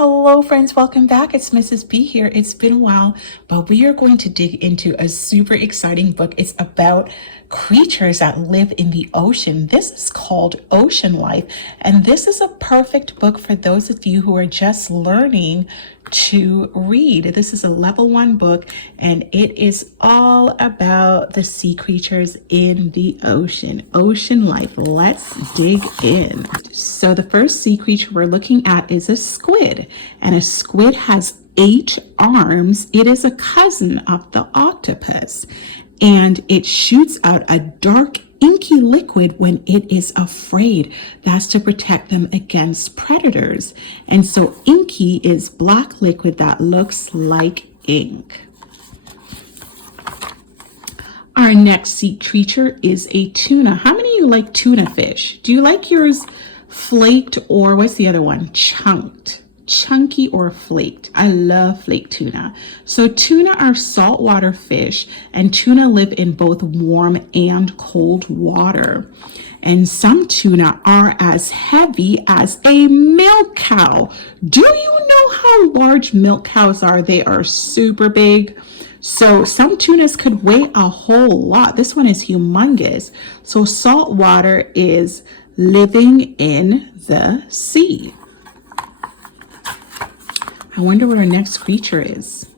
Hello friends, welcome back. It's Mrs. B here. It's been a while, but we are going to dig into a super exciting book. It's about creatures that live in the ocean. This is called Ocean Life, and this is a perfect book for those of you who are just learning to read. This is a level 1 book, and it is all about the sea creatures in the ocean. Ocean life. Let's dig in. So the first sea creature we're looking at is a squid, and a squid has 8 arms. It is a cousin of the octopus, and it shoots out a dark inky liquid when it is afraid. That's to protect them against predators. And so inky is black liquid that looks like ink. Our next sea creature is a tuna. How many of you like tuna fish? Do you like yours flaked, or what's the other one? Chunked. Chunky or flaked. I love flaked tuna. So tuna are saltwater fish, and tuna live in both warm and cold water. And some tuna are as heavy as a milk cow. Do you know how large milk cows are? They are super big. So some tunas could weigh a whole lot. This one is humongous. So salt water is living in the sea. I wonder what our next creature is.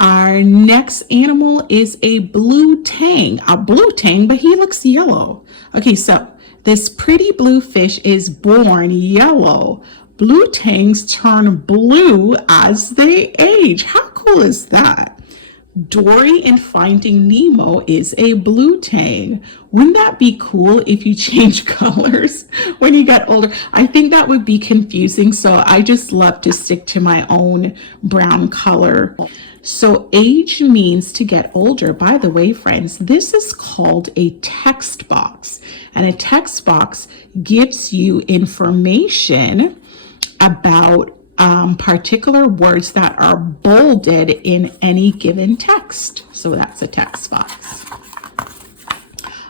Our next animal is a blue tang. A blue tang, but he looks yellow. Okay, so this pretty blue fish is born yellow. Blue tangs turn blue as they age. How cool is that? Dory in Finding Nemo is a blue tang. Wouldn't that be cool if you change colors when you get older? I think that would be confusing, so I just love to stick to my own brown color. So age means to get older. By the way, friends, this is called a text box, and a text box gives you information about particular words that are bolded in any given text. So that's a text box.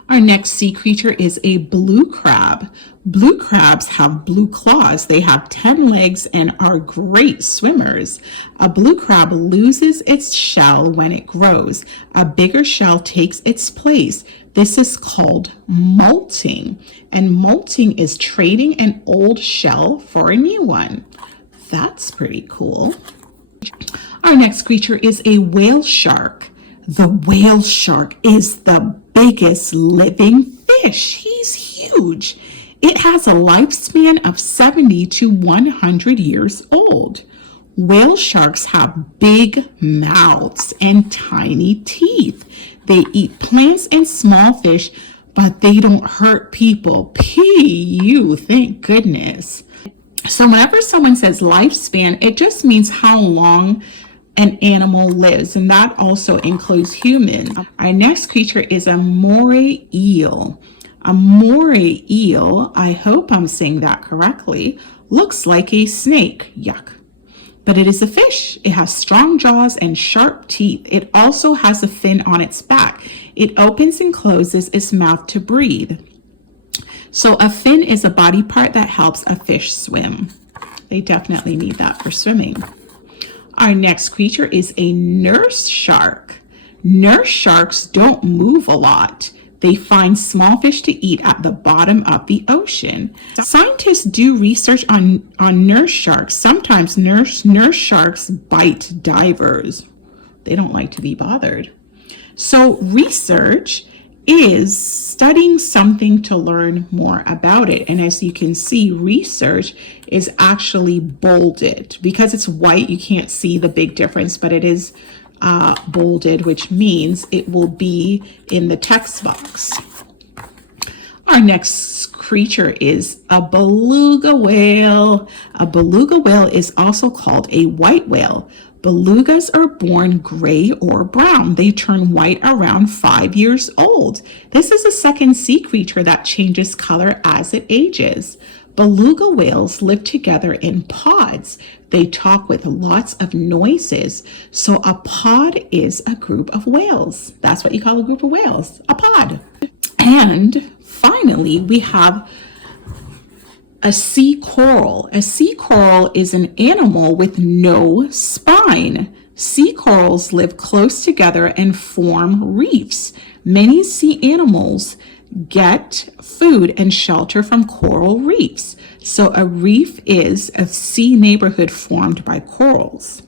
Our next sea creature is a blue crab. Blue crabs have blue claws. They have 10 legs and are great swimmers. A blue crab loses its shell when it grows. A bigger shell takes its place. This is called molting. And molting is trading an old shell for a new one. That's pretty cool. Our next creature is a whale shark. The whale shark is the biggest living fish. He's huge. It has a lifespan of 70 to 100 years old. Whale sharks have big mouths and tiny teeth. They eat plants and small fish, but they don't hurt people. P.U. Thank goodness. So whenever someone says lifespan, it just means how long an animal lives, and that also includes humans. Our next creature is a Mor Eel. A Mor Eel, I hope I'm saying that correctly, looks like a snake. Yuck. But it is a fish. It has strong jaws and sharp teeth. It also has a fin on its back. It opens and closes its mouth to breathe. So a fin is a body part that helps a fish swim. They definitely need that for swimming. Our next creature is a nurse shark. Nurse sharks don't move a lot. They find small fish to eat at the bottom of the ocean. Scientists do research on nurse sharks. Sometimes nurse sharks bite divers. They don't like to be bothered. So research is studying something to learn more about it. And as you can see, research is actually bolded. Because it's white, you can't see the big difference, but it is bolded, which means it will be in the text box. Our next creature is a beluga whale. A beluga whale is also called a white whale. Belugas are born gray or brown. They turn white around 5 years old. This is a second sea creature that changes color as it ages. Beluga whales live together in pods. They talk with lots of noises. So a pod is a group of whales. That's what you call a group of whales, a pod. And finally, we have A sea coral. A sea coral is an animal with no spine. Sea corals live close together and form reefs. Many sea animals get food and shelter from coral reefs. So a reef is a sea neighborhood formed by corals.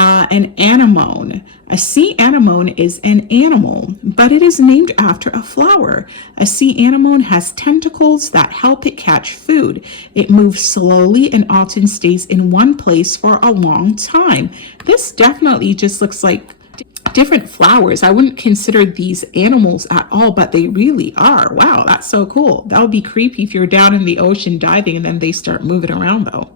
An anemone. A sea anemone is an animal, but it is named after a flower. A sea anemone has tentacles that help it catch food. It moves slowly and often stays in one place for a long time. This definitely just looks like different flowers. I wouldn't consider these animals at all, but they really are. Wow, that's so cool. That would be creepy if you're down in the ocean diving and then they start moving around though.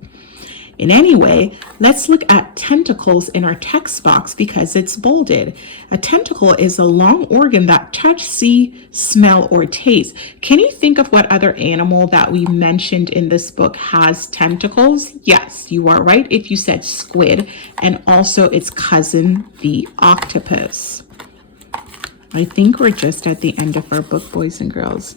In any way, let's look at tentacles in our text box because it's bolded. A tentacle is a long organ that touch, see, smell, or taste. Can you think of what other animal that we mentioned in this book has tentacles? Yes, you are right if you said squid, and also its cousin, the octopus. I think we're just at the end of our book, boys and girls.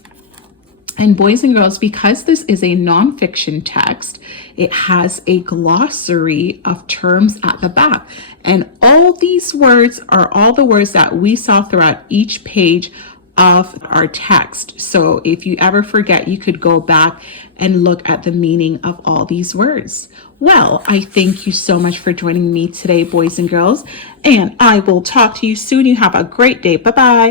And boys and girls, because this is a nonfiction text, it has a glossary of terms at the back. And all these words are all the words that we saw throughout each page of our text. So if you ever forget, you could go back and look at the meaning of all these words. Well, I thank you so much for joining me today, boys and girls, and I will talk to you soon. You have a great day. Bye-bye.